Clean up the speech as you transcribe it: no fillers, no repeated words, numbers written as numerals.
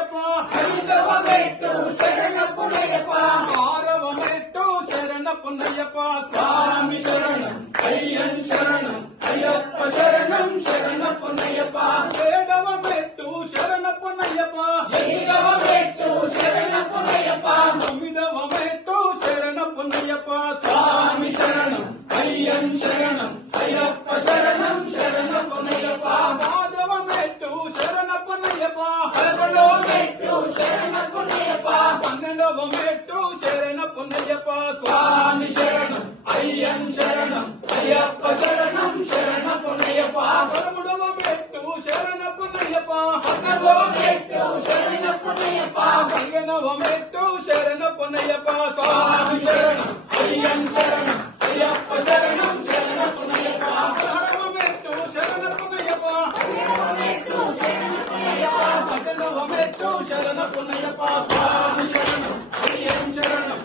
పొన్నయ్యప్ప ఐదవమెట్టు శరణపునయ్యప్ప ఆరవమెట్టు శరణ పొన్నయ్యప్ప స్వామి శరణం అయ్యన్ శరణం అయ్యప్ప శరణం శరణపునయ్యప్ప ఏడవమెట్టు శరణ పొన్నయ్యప్ప ఎనిమిదవమెట్టు శరణపునయ్యప్ప తొమ్మిదవమెట్టు శరణ పొన్నయ్యప్ప స్వామి శరణం అయ్యన్ శరణం అయ్యప్ప శరణం శరణపునయ్యప్ప పదవమెట్టు శరణ పొన్నయ్యప్ప పదకొండవమెట్టు శరణపునయ్యప్ప పన్నెండవమెట్టు శరణ పొన్నయ్యప్ప స్వామి శరణం అయ్యన్ శరణం అయ్యప్ప శరణం శరణపునయ్యప్ప పదమూడవమెట్టు శరణ పొన్నయ్యప్ప పద్నాలుగవమెట్టు శరణపునయ్యప్ప పదిహేనవమెట్టు శరణ పొన్నయ్యప్ప స్వామి శరణం అయ్యన్ శరణం అయ్యప్ప శరణం శరణపునయ్యప్ప పదహారవమెట్టు శరణ పొన్నయ్యప్ప పదిహేడవమెట్టు శరణపునయ్యప్ప పద్దెనిమిదవమెట్టు శరణ పొన్నయ్యప్ప స్వామి శరణం అయ్యన్ శరణం